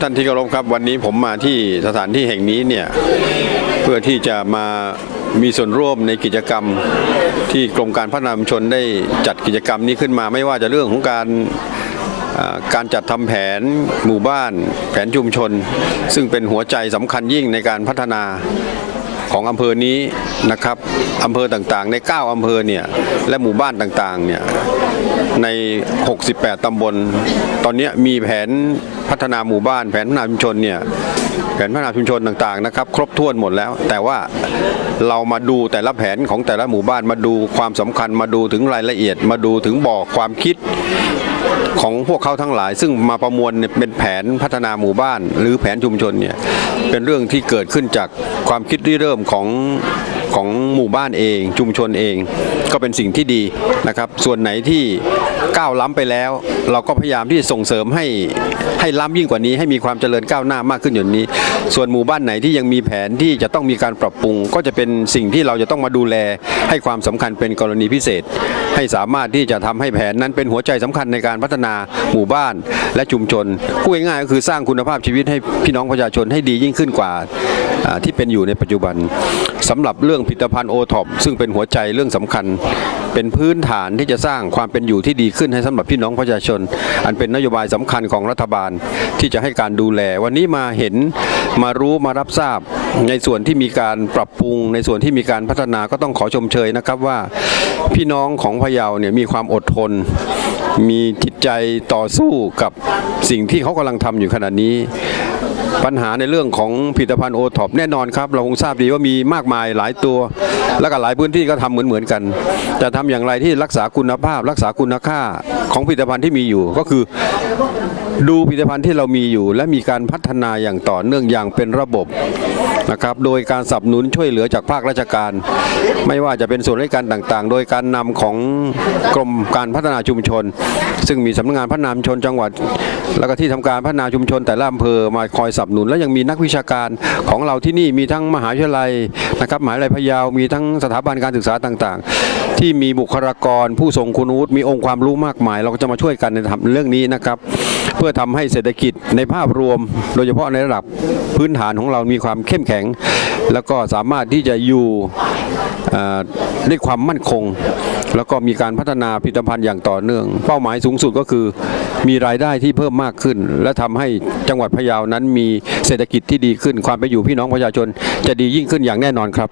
ท่านที่เคารพครับวันนี้ผมมาที่สถานที่แห่งนี้เนี่ยเพื่อที่จะมามีส่วนร่วมในกิจกรรมที่กรมการพัฒนาชุมชนได้จัดกิจกรรมนี้ขึ้นมา ไม่ว่าจะเรื่องของการการจัดทำแผนหมู่บ้าน แผนชุมชน ซึ่งเป็นหัวใจสำคัญยิ่งในการพัฒนาของอำเภอนี้นะครับอำเภอต่างๆ ใน 9 อำเภอเนี่ยและหมู่บ้านต่างๆเนี่ยใน 68 ตำบล ตอนนี้มีแผน พัฒนาหมู่บ้านแผนพัฒนาชุมชนเนี่ยแผนพัฒนาชุมชนต่างๆนะครับ ครบถ้วนหมดแล้ว แต่ว่าเรามาดูแต่ละแผนของแต่ละหมู่บ้านมาดูความสำคัญมาดูถึงรายละเอียด มาดูถึงบอกความคิดของพวกเขาทั้งหลาย ซึ่งมาประมวลเนี่ยเป็นแผนพัฒนาหมู่บ้าน หรือแผนชุมชนเนี่ยเป็นเรื่องที่เกิดขึ้นจากความคิดริเริ่มของของหมู่บ้านเอง ชุมชนเอง ก็เป็นสิ่งที่ดีนะครับ ส่วนไหนที่ ก้าวล้ำไปแล้ว เราก็พยายามที่จะส่งเสริมให้ให้ล้ำยิ่งกว่านี้ ให้มีความเจริญก้าวหน้ามากขึ้นอย่างนี้ ส่วนหมู่บ้านไหนที่ยังมีแผนที่จะต้องมีการปรับปรุง ก็จะเป็นสิ่งที่เราจะต้องมาดูแล ให้ความสำคัญเป็นกรณีพิเศษ ให้สามารถที่จะทำให้แผนนั้นเป็นหัวใจสำคัญในการพัฒนาหมู่บ้านและชุมชนพูดง่ายๆก็คือสร้างคุณภาพชีวิตให้พี่น้องประชาชนให้ดียิ่งขึ้นกว่าที่เป็นอยู่ในปัจจุบันสำหรับเรื่องผลิตภัณฑ์โอท็อปซึ่งเป็นหัวใจเรื่องสำคัญ เป็นพื้นฐานที่จะสร้างความเป็นอยู่ที่ดีขึ้นให้สำหรับพี่น้องประชาชน อันเป็นนโยบายสำคัญของรัฐบาลที่จะให้การดูแล วันนี้มาเห็นมารู้มารับทราบ ในส่วนที่มีการปรับปรุง ในส่วนที่มีการพัฒนาก็ต้องขอชมเชยนะครับว่าพี่น้องของพะเยาเนี่ยมีความอดทน มีจิตใจต่อสู้กับสิ่งที่เขากำลังทำอยู่ขณะนี้ ปัญหาในเรื่องของผลิตภัณฑ์โอท็อปแน่นอนครับ เราคงทราบดีว่ามีมากมายหลายตัว แล้วก็หลายพื้นที่ก็ทำเหมือนเหมือนๆกัน จะทำอย่างไรที่รักษาคุณภาพ รักษาคุณค่าของผลิตภัณฑ์ที่มีอยู่ก็คือดูผลิตภัณฑ์ที่เรามีอยู่ และมีการพัฒนาอย่างต่อเนื่องอย่างเป็นระบบนะครับโดยการสนับสนุนช่วยเหลือจากภาคราชการ ไม่ว่าจะเป็นส่วนราชการต่างๆ โดยการนำของกรมการพัฒนาชุมชน ซึ่งมีสำนักงานพัฒนาชุมชนจังหวัด แล้วก็ที่ทำการพัฒนาชุมชนแต่ละอำเภอมาคอยสนับสนุน และยังมีนักวิชาการของเราที่นี่มีทั้งมหาวิทยาลัยนะครับมหาวิทยาลัยพะเยา มีทั้งสถาบันการศึกษาต่างๆ ที่มีบุคลากรผู้ทรงคุณวุฒิมีองค์ความรู้มากมาย เราก็จะมาช่วยกันในทำเรื่องนี้นะครับ เพื่อทำให้เศรษฐกิจในภาพรวม โดยเฉพาะในระดับพื้นฐานของเรามีความเข้มแข็ง แล้วก็สามารถที่จะอยู่ด้วยความมั่นคง แล้วก็มีการพัฒนาผลิตภัณฑ์อย่างต่อเนื่อง เป้าหมายสูงสุดก็คือมีรายได้ที่เพิ่มมากขึ้น และทำให้จังหวัดพะเยานั้นมีเศรษฐกิจที่ดีขึ้น ความเป็นอยู่พี่น้องประชาชนจะดียิ่งขึ้นอย่างแน่นอนครับ